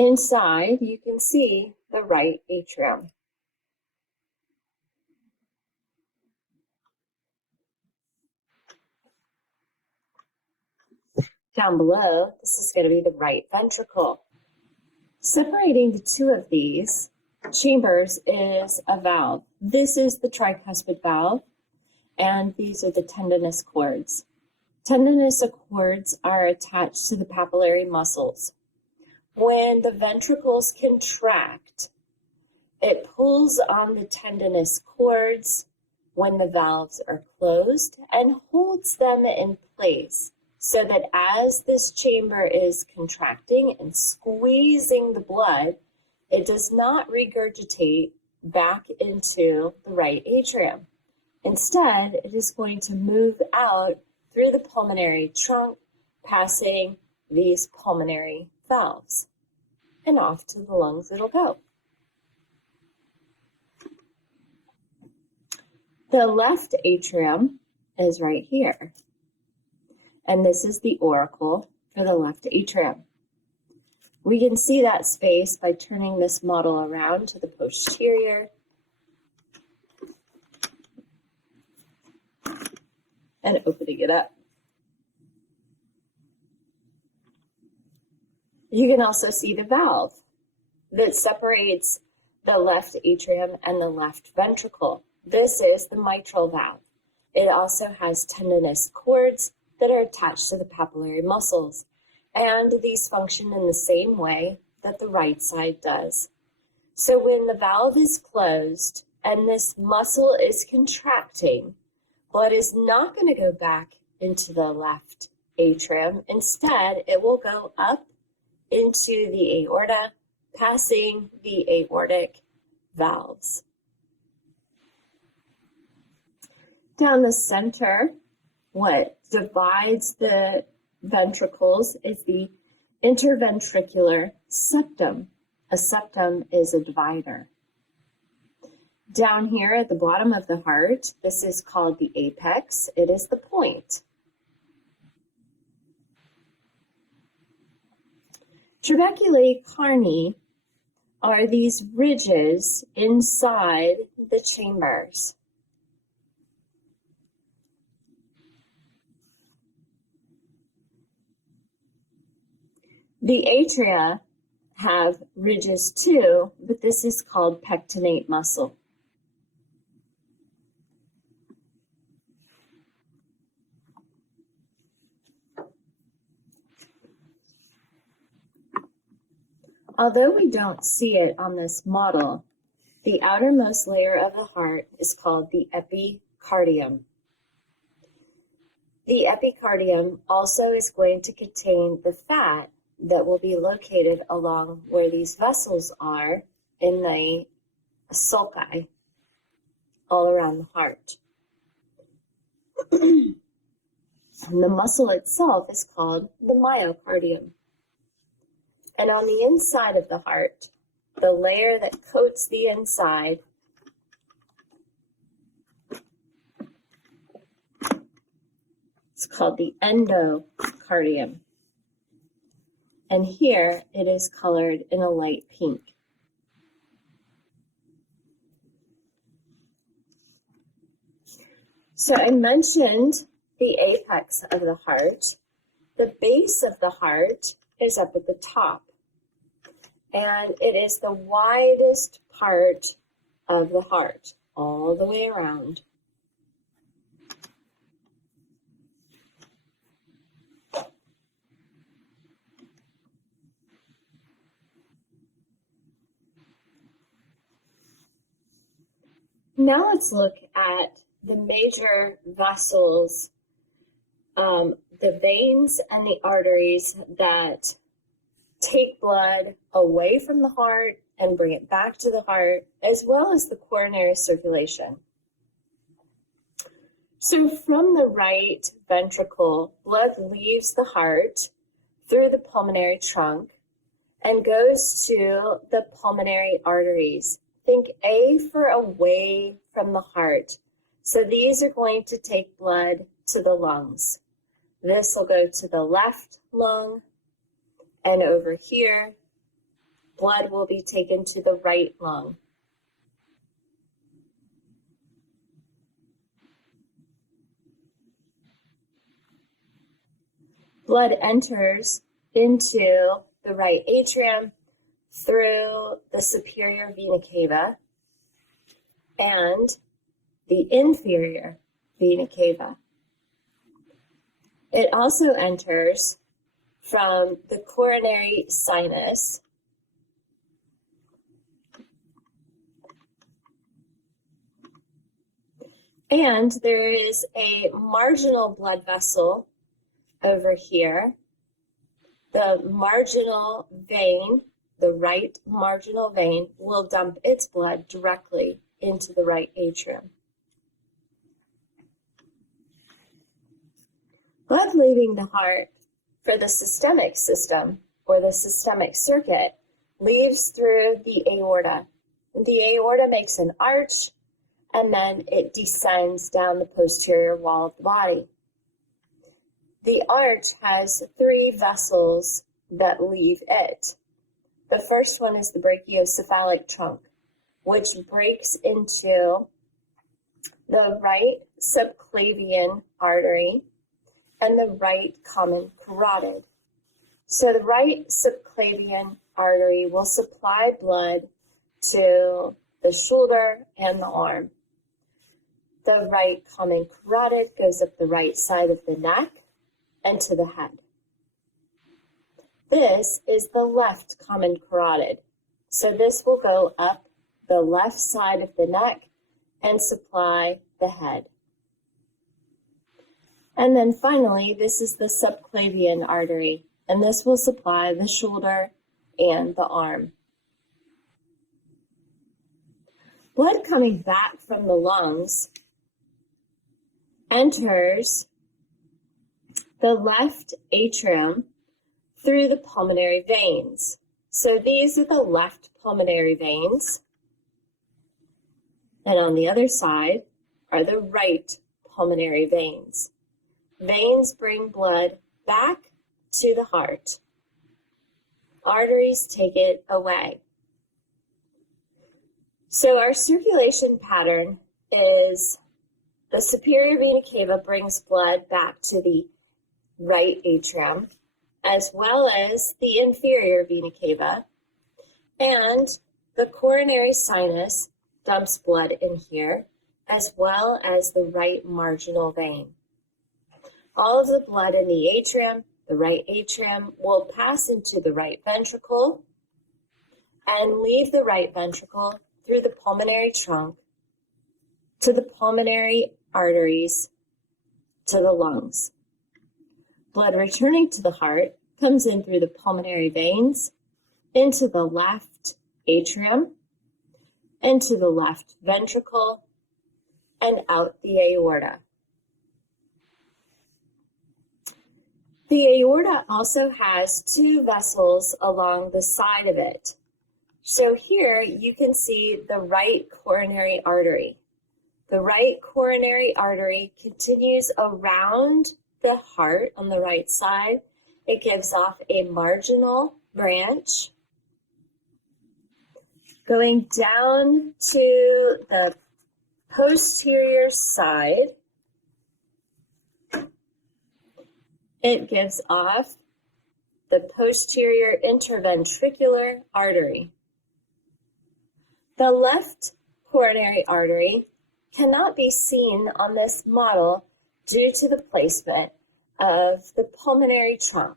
Inside, you can see the right atrium. Down below, this is going to be the right ventricle. Separating the two of these chambers is a valve. This is the tricuspid valve, and these are the tendinous cords. Tendinous cords are attached to the papillary muscles. When the ventricles contract, it pulls on the tendinous cords when the valves are closed and holds them in place so that as this chamber is contracting and squeezing the blood, it does not regurgitate back into the right atrium. Instead, it is going to move out through the pulmonary trunk, passing these pulmonary valves, and off to the lungs it'll go. The left atrium is right here, and this is the auricle for the left atrium. We can see that space by turning this model around to the posterior and opening it up. You can also see the valve that separates the left atrium and the left ventricle. This is the mitral valve. It also has tendinous cords that are attached to the papillary muscles, and these function in the same way that the right side does. So when the valve is closed and this muscle is contracting, blood is not going to go back into the left atrium. Instead, it will go up into the aorta, passing the aortic valves. Down the center, what divides the ventricles is the interventricular septum. A septum is a divider. Down here at the bottom of the heart, this is called the apex. It is the point. Trabeculae carni are these ridges inside the chambers. The atria have ridges too, but this is called pectinate muscle. Although we don't see it on this model, the outermost layer of the heart is called the epicardium. The epicardium also is going to contain the fat that will be located along where these vessels are in the sulci, all around the heart. And the muscle itself is called the myocardium. And on the inside of the heart, the layer that coats the inside is called the endocardium. And here it is colored in a light pink. So I mentioned the apex of the heart. The base of the heart is up at the top, and it is the widest part of the heart, all the way around. Now let's look at the major vessels, the veins and the arteries that take blood away from the heart and bring it back to the heart, as well as the coronary circulation. So from the right ventricle, blood leaves the heart through the pulmonary trunk and goes to the pulmonary arteries. Think A for away from the heart. So these are going to take blood to the lungs. This will go to the left lung and over here blood will be taken to the right lung. Blood enters into the right atrium through the superior vena cava and the inferior vena cava. It also enters from the coronary sinus and there is a marginal blood vessel over here. The marginal vein, the right marginal vein, will dump its blood directly into the right atrium. Blood leaving the heart for the systemic system or the systemic circuit leaves through the aorta. The aorta makes an arch and then it descends down the posterior wall of the body. The arch has 3 vessels that leave it. The first one is the brachiocephalic trunk, which breaks into the right subclavian artery and the right common carotid. So the right subclavian artery will supply blood to the shoulder and the arm. The right common carotid goes up the right side of the neck and to the head. This is the left common carotid. So this will go up the left side of the neck and supply the head. And then finally, this is the subclavian artery, and this will supply the shoulder and the arm. Blood coming back from the lungs enters the left atrium through the pulmonary veins. So these are the left pulmonary veins. And on the other side are the right pulmonary veins. Veins bring blood back to the heart. Arteries take it away. So our circulation pattern is the superior vena cava brings blood back to the right atrium, as well as the inferior vena cava, and the coronary sinus dumps blood in here, as well as the right marginal vein. All of the blood in the atrium, the right atrium, will pass into the right ventricle and leave the right ventricle through the pulmonary trunk to the pulmonary arteries to the lungs. Blood returning to the heart comes in through the pulmonary veins, into the left atrium, into the left ventricle, and out the aorta. The aorta also has 2 vessels along the side of it. So here you can see the right coronary artery. The right coronary artery continues around the heart on the right side. It gives off a marginal branch going down to the posterior side. It gives off the posterior interventricular artery. The left coronary artery cannot be seen on this model due to the placement of the pulmonary trunk.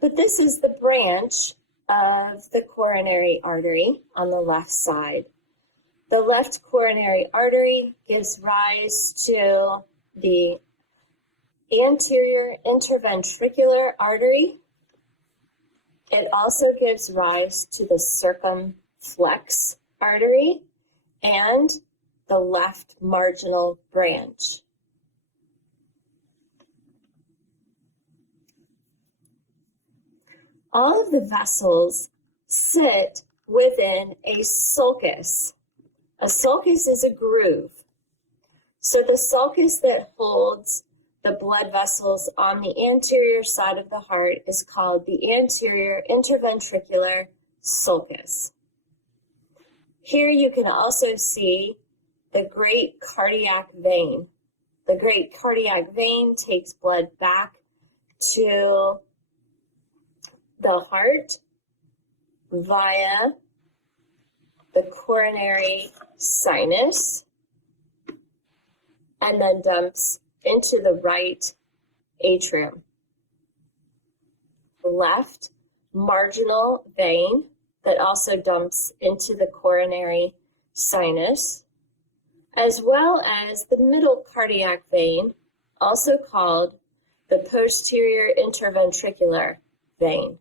But this is the branch of the coronary artery on the left side. The left coronary artery gives rise to the anterior interventricular artery. It also gives rise to the circumflex artery and the left marginal branch. All of the vessels sit within a sulcus. A sulcus is a groove. So the sulcus that holds the blood vessels on the anterior side of the heart is called the anterior interventricular sulcus. Here you can also see the great cardiac vein. The great cardiac vein takes blood back to the heart via the coronary sinus and then dumps into the right atrium. Left marginal vein that also dumps into the coronary sinus, as well as the middle cardiac vein, also called the posterior interventricular vein.